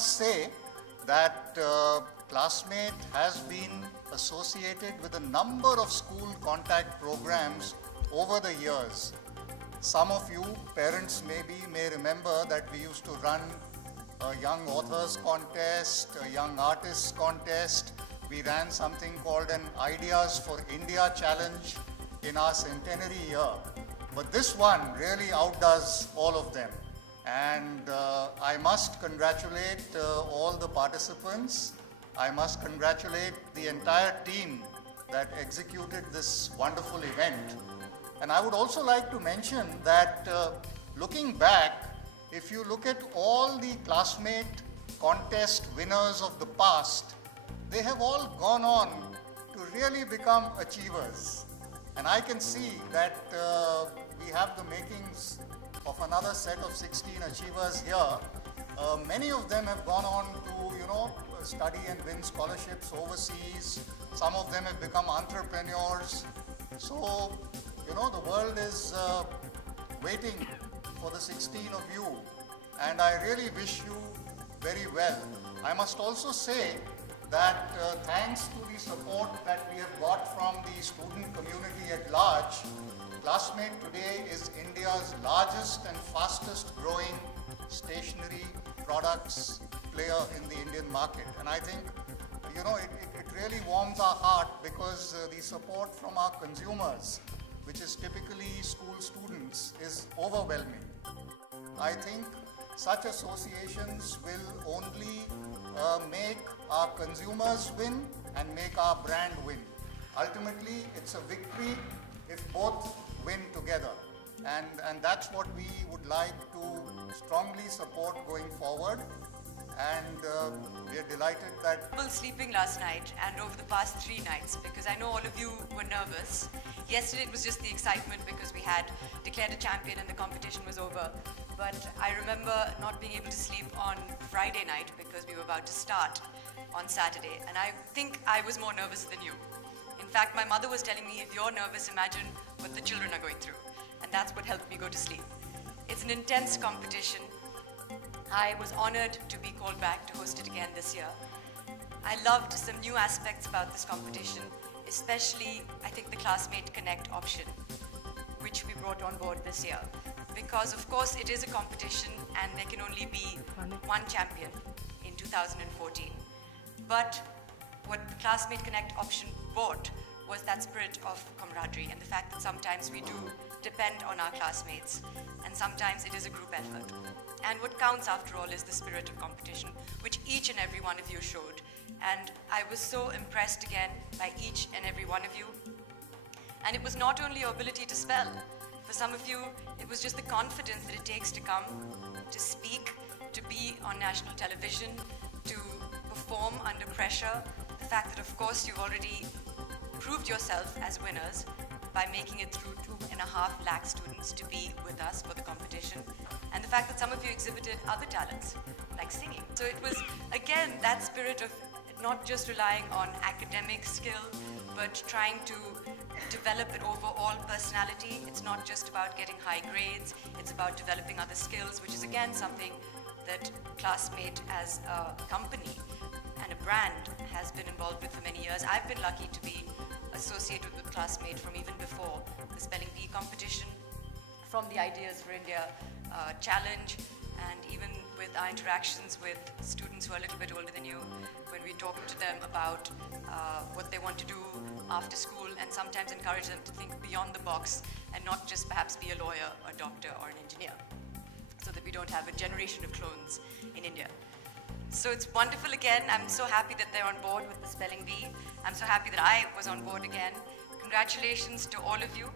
must say that Classmate has been associated with a number of school contact programs over the years. Some of you parents may remember that we used to run a young authors contest, a young artists contest. We ran something called an Ideas for India challenge in our centenary year. But this one really outdoes all of them. And I must congratulate all the participants. I must congratulate the entire team that executed this wonderful event. And I would also like to mention that looking back, if you look at all the Classmate contest winners of the past, they have all gone on to really become achievers. And I can see that we have the makings of another set of 16 achievers here. Many of them have gone on to, study and win scholarships overseas. Some of them have become entrepreneurs. So, the world is waiting for the 16 of you. And I really wish you very well. I must also say that thanks to the support that we have got from the student community at large, Classmate today is India's largest and fastest growing stationery products player in the Indian market. And I think, it really warms our heart because the support from our consumers, which is typically school students, is overwhelming. I think such associations will only make our consumers win and make our brand win. Ultimately, it's a victory if both win together. And that's what we would like to strongly support going forward. And we are delighted that... I was sleeping last night and over the past 3 nights because I know all of you were nervous. Yesterday it was just the excitement because we had declared a champion and the competition was over. But I remember not being able to sleep on Friday night because we were about to start on Saturday. And I think I was more nervous than you. In fact, my mother was telling me, if you're nervous, imagine what the children are going through. And that's what helped me go to sleep. It's an intense competition. I was honored to be called back to host it again this year. I loved some new aspects about this competition, especially, I think, the Classmate Connect option, which we brought on board this year. Because, of course, it is a competition and there can only be one champion in 2014. But what the Classmate Connect option brought was that spirit of camaraderie and the fact that sometimes we do depend on our classmates and sometimes it is a group effort. And what counts after all is the spirit of competition, which each and every one of you showed. And I was so impressed again by each and every one of you. And it was not only your ability to spell. For some of you, it was just the confidence that it takes to come, to speak, to be on national television, to perform under pressure. The fact that, of course, you've already proved yourself as winners by making it through 2.5 lakh students to be with us for the competition. And the fact that some of you exhibited other talents, like singing. So it was, again, that spirit of not just relying on academic skill, but trying to develop an overall personality. It's not just about getting high grades, it's about developing other skills, which is again something that Classmate as a company and a brand has been involved with for many years. I've been lucky to be associated with Classmate from even before the Spelling Bee competition, from the Ideas for India challenge, and even with our interactions with students who are a little bit older than you, when we talk to them about what they want to do after school and sometimes encourage them to think beyond the box and not just perhaps be a lawyer, a doctor, or an engineer, so that we don't have a generation of clones in India. So it's wonderful again. I'm so happy that they're on board with the Spelling Bee. I'm so happy that I was on board again. Congratulations to all of you.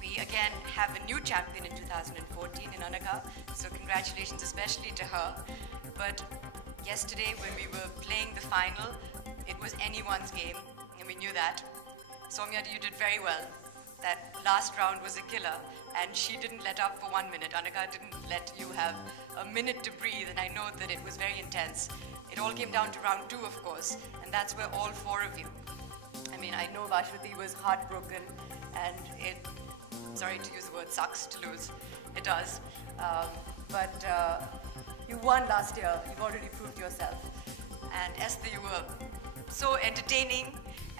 We again have a new champion in 2014 in Anagha, so congratulations especially to her. But yesterday when we were playing the final, it was anyone's game, and we knew that. Soumya, you did very well. That last round was a killer, and she didn't let up for 1 minute. Anagha didn't let you have a minute to breathe, and I know that it was very intense. It all came down to round 2, of course, and that's where all 4 of you. I mean, I know Vashwati was heartbroken, and it, sorry to use the word, sucks to lose. It does. But You won last year. You've already proved yourself. And Esther, you were so entertaining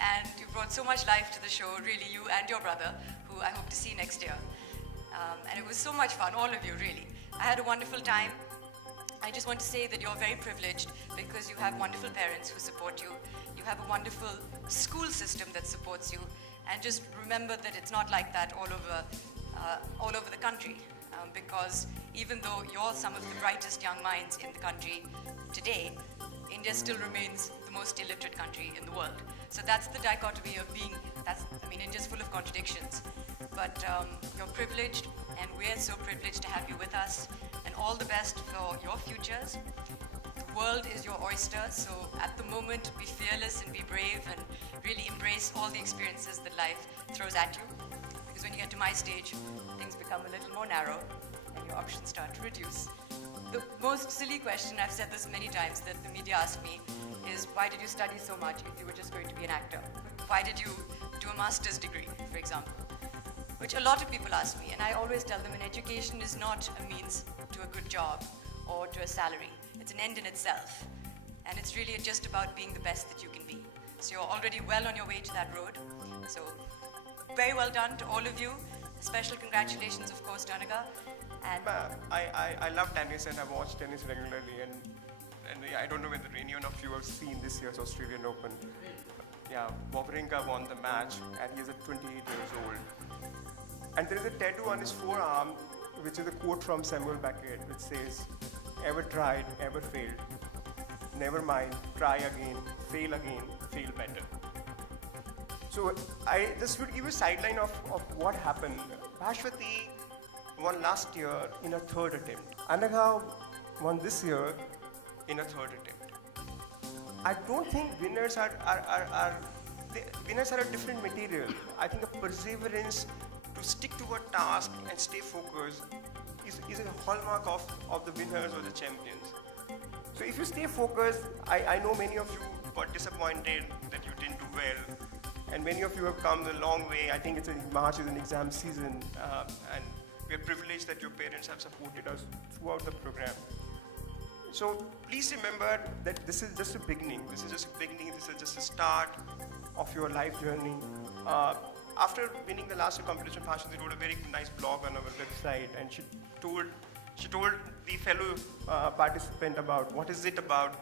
and you brought so much life to the show, really, you and your brother, who I hope to see next year. And it was so much fun, all of you, really. I had a wonderful time. I just want to say that you're very privileged because you have wonderful parents who support you. You have a wonderful school system that supports you. And just remember that it's not like that all over the country. Because even though you're some of the brightest young minds in the country today, India still remains the most illiterate country in the world. So that's the dichotomy of being, India's full of contradictions. But you're privileged, and we're so privileged to have you with us. And all the best for your futures. The world is your oyster, so at the moment, be fearless and be brave and really embrace all the experiences that life throws at you. Because when you get to my stage, things become a little more narrow and your options start to reduce. The most silly question, I've said this many times, that the media ask me is, why did you study so much if you were just going to be an actor? Why did you do a master's degree, for example? Which a lot of people ask me, and I always tell them an education is not a means to a good job or to a salary. It's an end in itself. And it's really just about being the best that you can be. So you're already well on your way to that road. So very well done to all of you. Special congratulations, of course, Danica. And I love tennis and I watch tennis regularly, and I don't know whether anyone of you have seen this year's Australian Open. Yeah, Wawrinka won the match and he is at 28 years old. And there is a tattoo on his forearm which is a quote from Samuel Beckett which says, "Ever tried, ever failed. Never mind, try again, fail better." So I just would give a sideline of what happened. Bhashwati won last year in a third attempt. Anagha won this year in a third attempt. I don't think winners are a different material. I think a perseverance to stick to a task and stay focused is a hallmark of the winners or the champions. So if you stay focused, I know many of you got disappointed that you didn't do well. And many of you have come a long way. I think March is an exam season, and we are privileged that your parents have supported us throughout the program. So please remember that this is just a beginning. This is just a start of your life journey. After winning the last year competition, Bhashwati wrote a very nice blog on our website, and she told the fellow participant about what is it about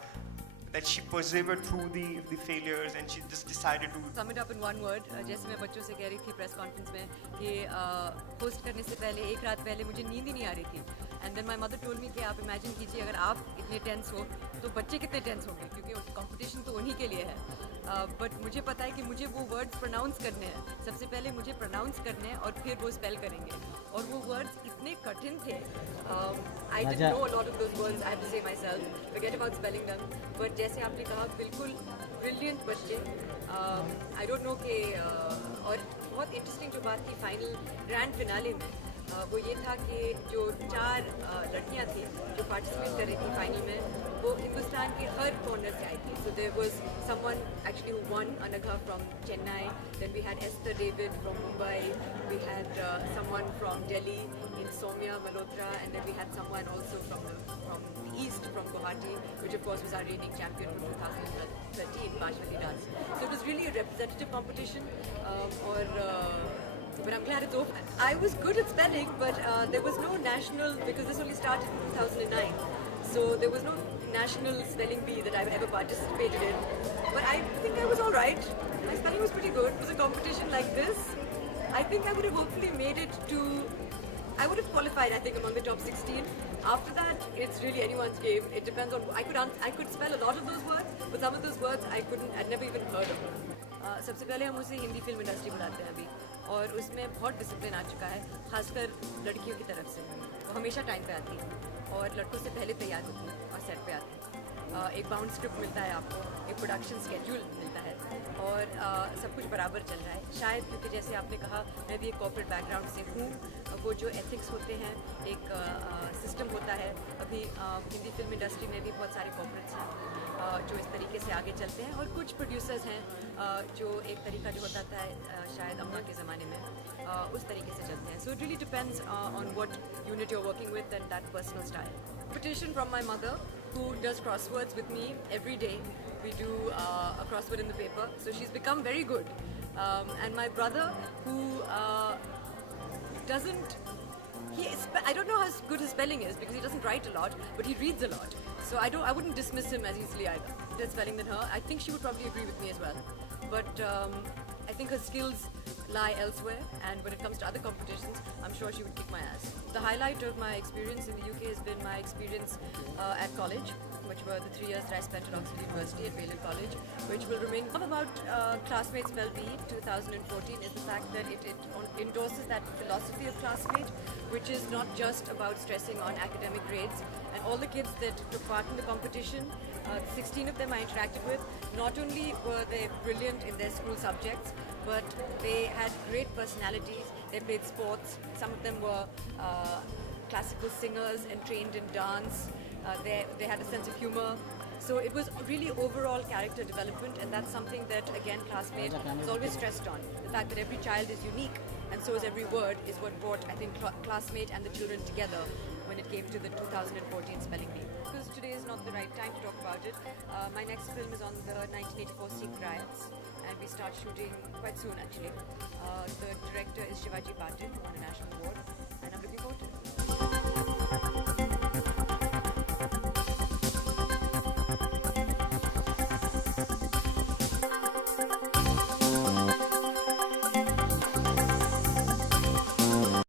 that she persevered through the failures, and she just decided to sum it up in one word. जैसे मैं बच्चों से कह रही थी press conference में कि host करने से पहले एक रात पहले मुझे नींद ही नहीं आ रही थी. And then my mother told me कि आप इमेजिन कीजिए अगर आप इतने टेंस हो तो बच्चे कितने टेंस होंगे, क्योंकि कंपटीशन तो उन्हीं के लिए है. बट मुझे पता है कि मुझे वो वर्ड्स प्रोनाउंस करने हैं. सबसे पहले मुझे प्रोनाउंस करने हैं और फिर वो स्पेल करेंगे. और वो वर्ड्स इतने कठिन थे. I didn't know a lot of those words, I have to say myself, forget about spelling them. But जैसे आपने कहा, बिल्कुल ब्रिलियंट बच्चे. आई डोंट नो कि और बहुत इंटरेस्टिंग जो बात थी फाइनल ग्रैंड फिनाले में, वो ये था कि जो 4 लड़कियां थी जो पार्टिसिपेट कर रही थी फाइनल में, वो हिंदुस्तान के हर कॉर्नर से आई थी. So there was someone actually who won, Anagha from Chennai, then we had Esther David from Mumbai, we had someone from Delhi in Soumya Malhotra, and then we had someone also from the east, from Guwahati, which of course was our reigning champion from 2013, Bhashwati dance. So it was really a representative competition, but I'm glad it's over. I was good at spelling, but there was no national, because this only started in 2009. So there was no national spelling bee that I've ever participated in. But I think I was all right. My spelling was pretty good. It was a competition like this. I think I would have hopefully made it to, I would have qualified, I think, among the top 16. After that, it's really anyone's game. It depends on, I could spell a lot of those words, but some of those words I'd never even heard of them. सबसे पहले हम उसे Hindi film industry बुलाते हैं अभी, और उसमें बहुत डिसिप्लिन आ चुका है, खासकर लड़कियों की तरफ से. वो हमेशा टाइम पे आती है और लड़कों से पहले तैयार होती है और सेट पे आती है. एक बाउंड स्क्रिप्ट मिलता है आपको, एक प्रोडक्शन स्केड्यूल मिलता है, और सब कुछ बराबर चल रहा है. शायद क्योंकि जैसे आपने कहा, मैं भी एक कॉर्पोरेट बैकग्राउंड से हूँ. वो जो एथिक्स होते हैं, एक सिस्टम होता है. अभी हिंदी फिल्म इंडस्ट्री में भी बहुत सारे कॉर्पोरेट्स हैं जो इस तरीके से आगे चलते हैं, और कुछ प्रोड्यूसर्स हैं जो एक तरीका जो होता था शायद अम्मा के ज़माने में, उस तरीके से चलते हैं. So it really depends on what unit you are working with and that personal style. competition from my mother, who does crosswords with me every day. We do a crossword in the paper, so she's become very good. And my brother, who doesn't, I don't know how good his spelling is because he doesn't write a lot, but he reads a lot. So I wouldn't dismiss him as easily either. Better spelling than her. I think she would probably agree with me as well. But I think her skills lie elsewhere, and when it comes to other competitions, I'm sure she would kick my ass. The highlight of my experience in the UK has been my experience at college, which were the 3 years that I spent at Oxford University at Balliol College, which will remain. What about Classmate Spell Bee 2014 is the fact that it endorses that philosophy of Classmate, which is not just about stressing on academic grades. And all the kids that took part in the competition, 16 of them I interacted with, not only were they brilliant in their school subjects, but they had great personalities. They played sports. Some of them were classical singers and trained in dance. They had a sense of humor. So it was really overall character development, and that's something that, again, Classmate has always stressed on. The fact that every child is unique, and so is every word, is what brought, I think, Classmate and the children together when it came to the 2014 Spelling Bee. Because today is not the right time to talk about it. My next film is on the 1984 Sikh riots, and we start shooting quite soon, actually. The director is Shivaji Patil, who won a national award.